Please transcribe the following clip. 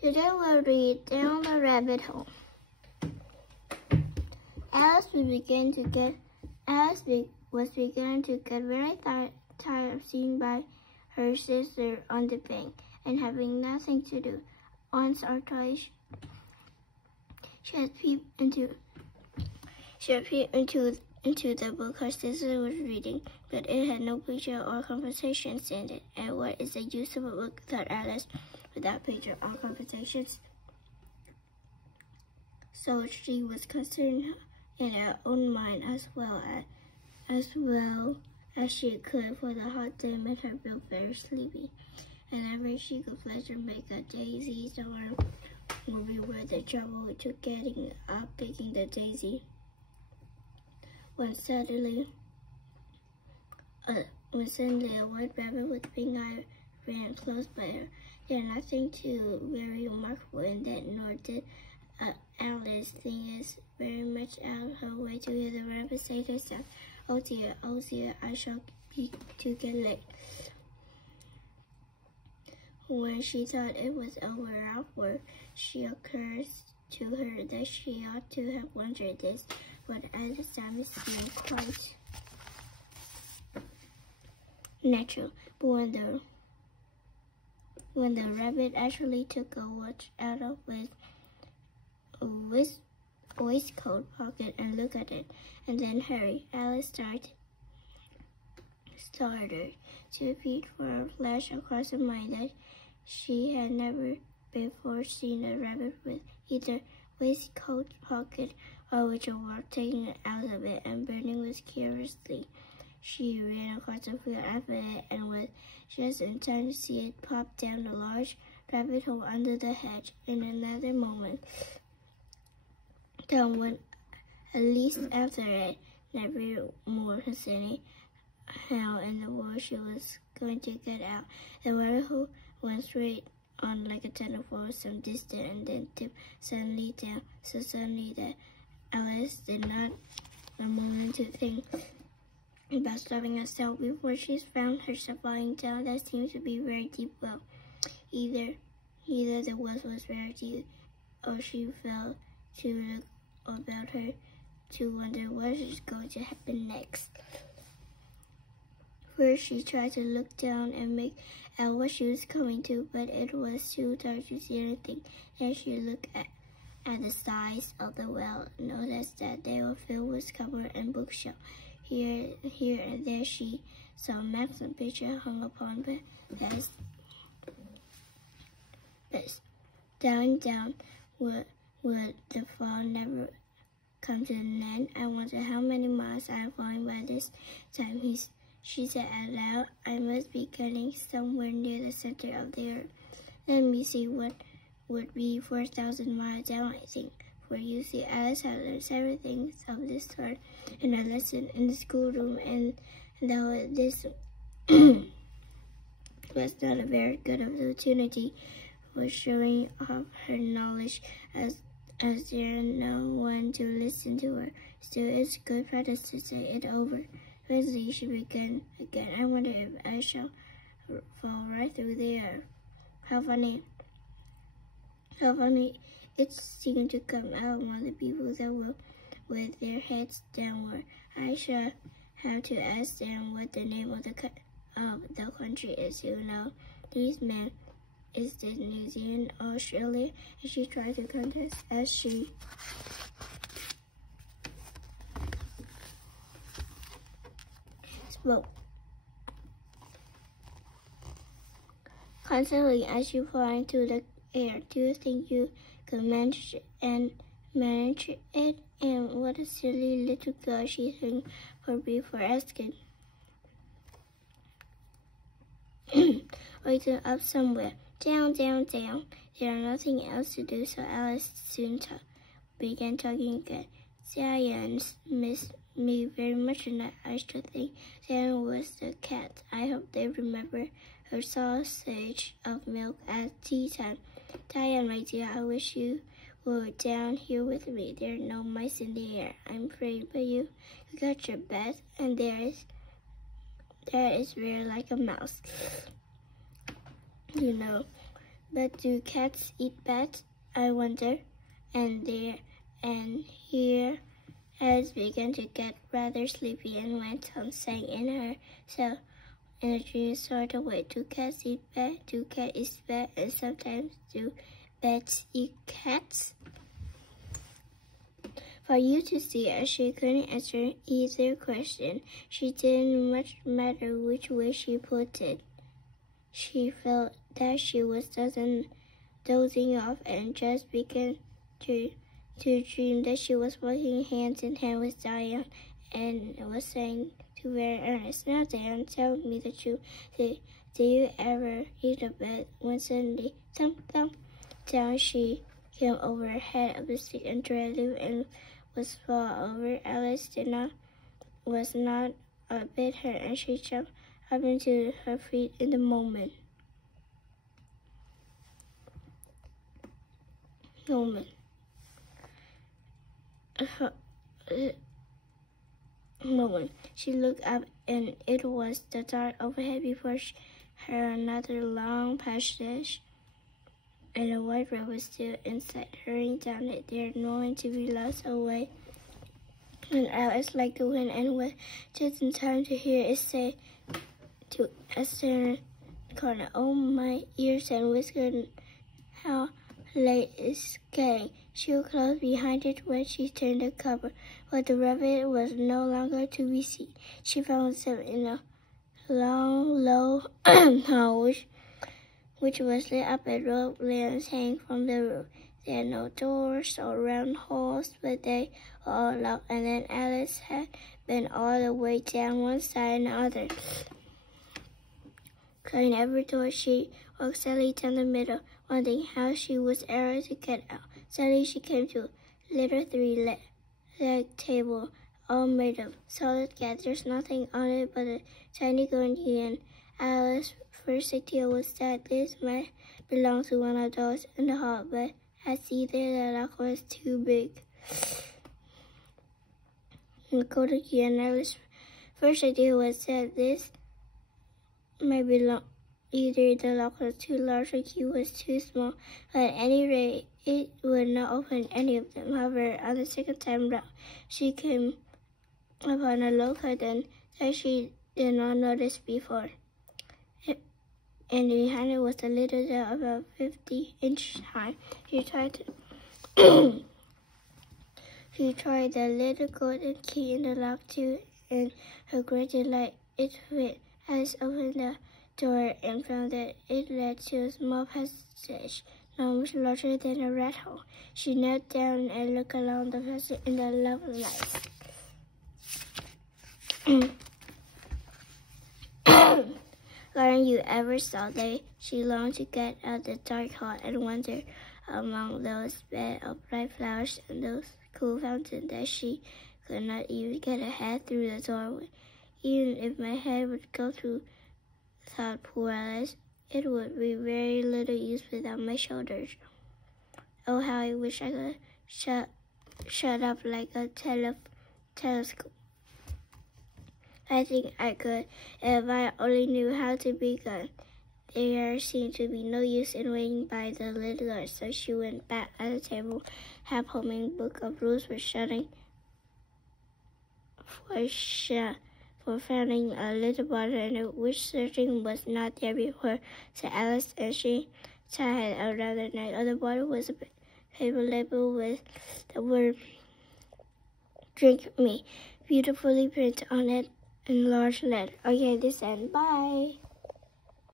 Today we'll read Down the Rabbit Hole. Alice was beginning to get very tired of sitting by her sister on the bank and having nothing to do. Once or twice, she had peeped into the book her sister was reading, but it had no picture or conversations in it. And what is the use of a book, thought Alice, without picture or conversations? So she was concerned in her own mind as well as she could, for the hot day made her feel very sleepy. And ever she could flash or make a daisy storm would be worth the trouble to getting up picking the daisy. When suddenly a white rabbit with pink eye ran close by her. There was nothing too very remarkable in that, nor did Alice think it very much out of her way to hear the rabbit say to herself, oh dear, I shall be to get late." When she thought it was over outward, she occurred to her that she ought to have wondered this, but at the time it seemed quite natural. But when the rabbit actually took a watch out of his waistcoat pocket and looked at it, and then hurried, Alice started to repeat for a flash across her mind that she had never before seen a rabbit with either waistcoat pocket or with a work taken it out of it, and burning with curiosity. She ran across the field after it and was just in time to see it pop down a large rabbit hole under the hedge. In another moment, down went at least after it, never more concerning how in the world she was going to get out. The rabbit hole went straight on like a tunnel for some distance and then tipped suddenly down, so suddenly that Alice did not a moment to think about stopping herself before she found herself falling down that seemed to be very deep well. Either the well was very deep, or she fell to look about her to wonder what was going to happen next. First, she tried to look down and make out what she was coming to, but it was too dark to see anything. Then she looked at the sides of the well, noticed that they were filled with cupboards and bookshelves. Here and there she saw maps and pictures hung upon beds. Down would the fall never come to an end? I wonder how many miles I am falling by this time. She said out loud, I must be getting somewhere near the center of the earth. Let me see what would be 4,000 miles down, I think. For you see, Alice had learned several things of this sort in a lesson in the schoolroom, and though this was not a very good opportunity for showing off her knowledge, as there no one to listen to her, still it's good practice to say it over. Presently she began again. I wonder if I shall fall right through the earth. How funny it seemed to come out among the people that were with their heads downward. I shall have to ask them what the name of the country is. You know, these men, is this New Zealand or Australia? And she tried to contest as she spoke. Constantly as you fly into the air, do you think you could manage it? And what a silly little girl she thinks for asking. Or to up somewhere. Down. There was nothing else to do, so Alice soon began talking again. Giants miss me very much tonight, I should think. Then was the cat. I hope they remember her sausage of milk at tea time. Diane, my dear, I wish you were down here with me. There are no mice in the air, I'm afraid, but you got your bed, and there is very like a mouse. You know, But do cats eat bats, I wonder? And here Alice began to get rather sleepy and went on saying in herself in a dreamy sort of way, do cats eat bats? Do cats eat bats? And sometimes do bats eat cats? For you to see, as she couldn't answer either question, she didn't much matter which way she put it. She felt that she was dozing off and just began to dream that she was walking hand in hand with Diane and was saying to very earnest, now Diane, tell me the truth. Did you ever eat a bat? When suddenly, thump, thump, down she came over her head of the stick and dreaded and was fall over. Alice was not a bit hurt, and she jumped up into her feet in the moment. She looked up, and it was the dark overhead before her another long passage, and a white road was still in sight, hurrying down it there, knowing to be lost away. And Alice, like the wind, and was just in time to hear it say to a certain corner, oh, my ears and whiskers, how late it's getting. She was close behind it when she turned the cover, but the rabbit was no longer to be seen. She found herself in a long, low hall, which was lit up by rope lamps hanging from the roof. There were no doors or round halls, but they were all locked, and then Alice had been all the way down one side and the other. Trying every door, she walked sadly down the middle, wondering how she was ever to get out. Suddenly she came to a little three-legged table, all made of solid gas. There's nothing on it but a tiny golden key, and Alice's first idea was that this might belong to one of those in the hall, but I see that the lock was too big. And the golden key, and Alice's first idea was that this might belong. Either the lock was too large or the key was too small, but at any rate, it would not open any of them. However, on the second time round, she came upon a low curtain that she did not notice before, and behind it was a little door about 50 inches high. She tried the little golden key in the lock too, and her great delight, it fit. Alice opened the door and found that it led to a small passage, not much larger than a rat hole. She knelt down and looked along the passage in the lovely light. Lauren, you ever saw that? She longed to get out the dark hall and wander among those beds of bright flowers and those cool fountains that she could not even get her head through the doorway. Even if my head would go through, thought poor Alice, it would be very little use without my shoulders. Oh, how I wish I could shut up like a telescope. I think I could if I only knew how to begin. There seemed to be no use in waiting by the little door, so she went back at the table, half holding a book of rules for finding a little bottle in it, which searching was not there before, said Alice, and she tied it around the neck of the bottle was a paper label with the word "Drink Me" beautifully printed on it in large letters. Okay, this end. Bye.